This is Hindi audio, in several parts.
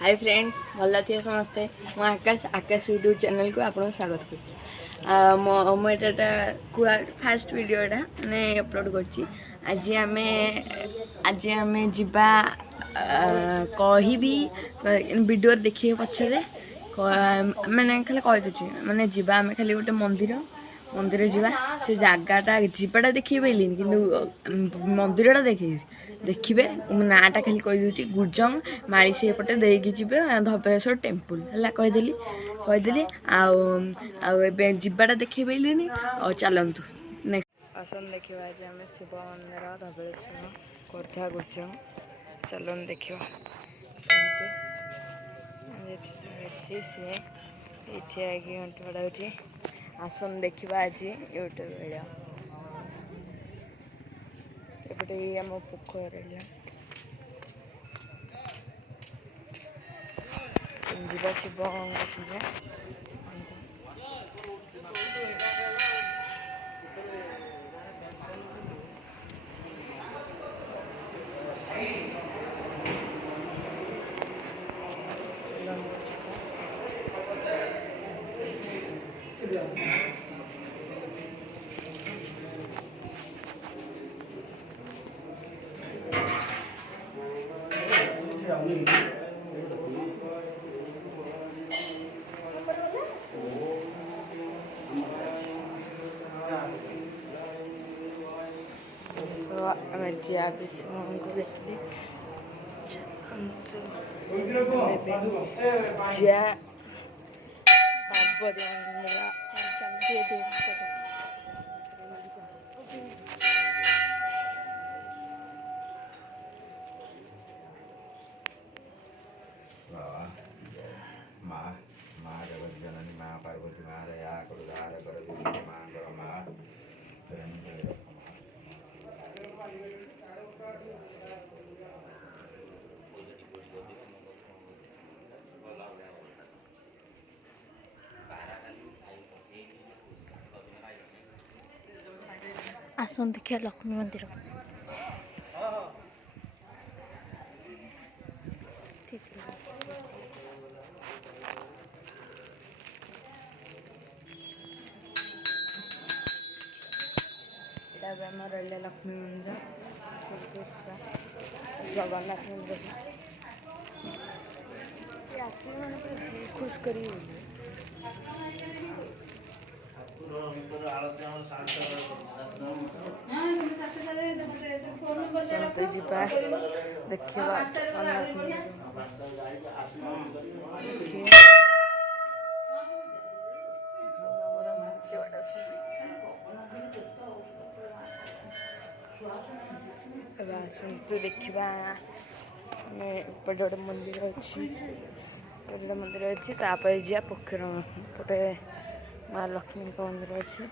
हाय फ्रेंड्स भल थी समस्ते मु आकाश आकाश यूट्यूब चैनल को आपको स्वागत कर फास्ट वीडियोटा मैंने अपलोड कर आज आम जिबा कहबी वीडियो देखिए पछरे मैंने खाली कहीदे मैंने जीवा आम खाली गोटे मंदिर जीवा से जगटा जीवाटा देखिए पाइलिन कि मंदिरटा देखिए नाटा खाली कहीदे गुजम माड़ी से एपटे देकी जी धबलेश्वर टेम्पल है कहीदेली आबे जीवाटा देखिए पाइलिन और चलतु आसन देखा आज आम शिव मंदिर धबलेश्वर खोर्धा गुजम चलन देखा सी आगे घंटे आसन देखा आज यूट्यूब वीडियो एपटे आम पोखर जीवा शिव जिया को देखिए जिया पार्वती माया आसन देखिए लक्ष्मी मंदिर ठीक रहा लक्ष्मी मंदिर जगन्नाथ मंदिर खुश करी जीवा देखा आसतु देखा एपटे गोटे मंदिर अच्छी मंदिर अच्छी जा पोखर गोटे माँ लक्ष्मी मंदिर अच्छी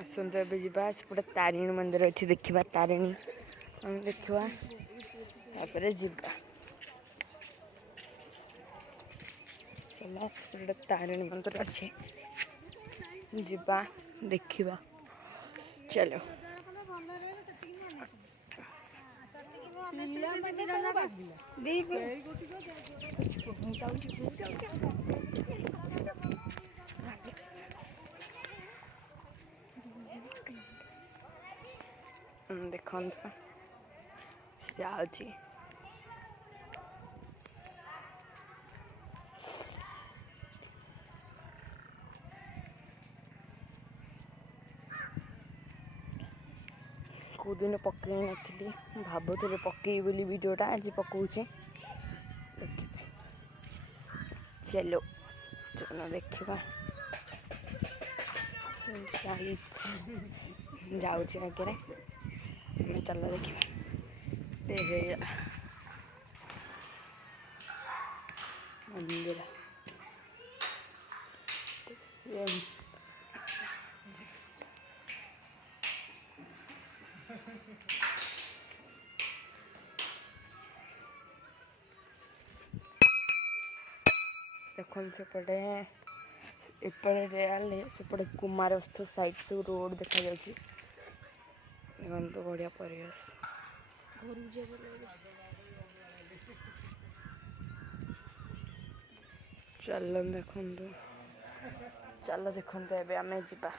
आसतु ए जावा सेपटे तारिणी मंदिर अच्छी देखा तारिणी देखा जीवा गोटे तारिणी मंदिर अच्छे जीवा देखा चलो देखो जाऊँ कौ दिन पकई नी भावुली पकई बोली वीडियोटा आज पकाऊे चलो चलो देखा जाऊँच आगे चल देखा मंदिर देखो सेपटे एपटे सेपटे कुमारस्थ साइड सब रोड देखा ଦେଖନ୍ତୁ ବଢ଼ିଆ ପରିବେଶ। ଚାଲ ଦେଖନ୍ତୁ ଏବେ ଆମେ ଯିବା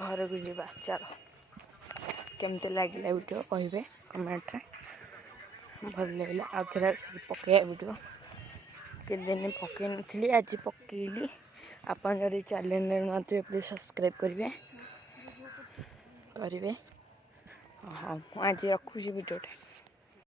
ଘରକୁ ଯିବା। ଚାଲ କେମିତି ଲାଗିଲା ଭିଡ଼ିଓ କହିବେ କମେଣ୍ଟରେ। ଭଲ ଲାଗିଲା ଆଉ ଥରେ ପକେଇବା ଭିଡ଼ିଓ। କେତେଦିନ ପକେଇ ନଥିଲି ଆଜି ପକେଇଲି। ଆପଣ ଯଦି ଚ୍ୟାନେଲରେ ନୂଆ ଥିବେ ପ୍ଲିଜ୍ ସବସ୍କ୍ରାଇବ୍ କରିବେ। ହଁ ମୁଁ ଆଜି ରଖୁଛି ଭିଡ଼ିଓଟା।